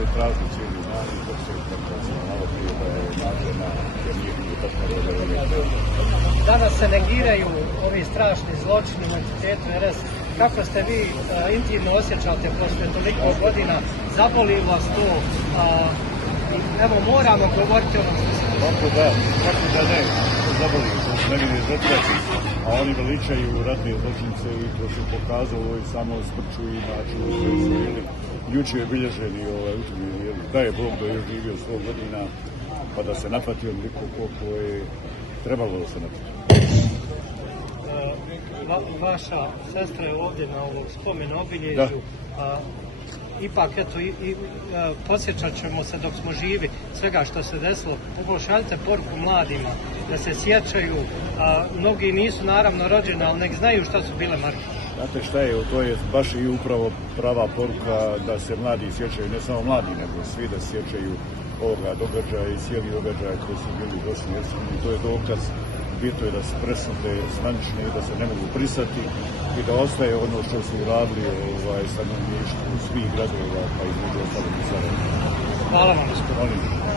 se traži cijeli dan i to se malo prije da je nađena jer nije bilo tako da Danas se negiraju ovi strašni zločini u entitetu RS. Kako ste vi intimno osjećate posle toliko godina? Zaboli vas to? Evo, moramo govoriti o ono što se... Kako da ne, to zaboli, to su nevine žrtve, a oni veličaju ratne zločince i to se pokazalo i samo smrću i načinu koji su bili juče obilježeni utrljeni. Da je Bog da je živio 100 godina, pa da se napati onoliko koliko je trebalo da se napati. Vaša sestra je ovdje na ovog spomenu obilježju. Ipak, eto, posjećat ćemo se dok smo živi svega što se desilo. Pošaljite poruku mladima da se sjećaju. Mnogi nisu naravno rođeni, ali nek znaju šta su bile marke. Znate šta je, to je baš i upravo prava poruka da se mladi sjećaju, ne samo mladi, nego svi da sjećaju ovoga događaja i cijeli događaja koji su bili u Bosni i Hercegovini. To je dokaz. Bitno je da su presude zvanične i da se ne mogu prisati i da ostaje ono što su uradili stanovništvu svih gradova, pa između ostalog i Sarajeva. Hvala vam, gospodine.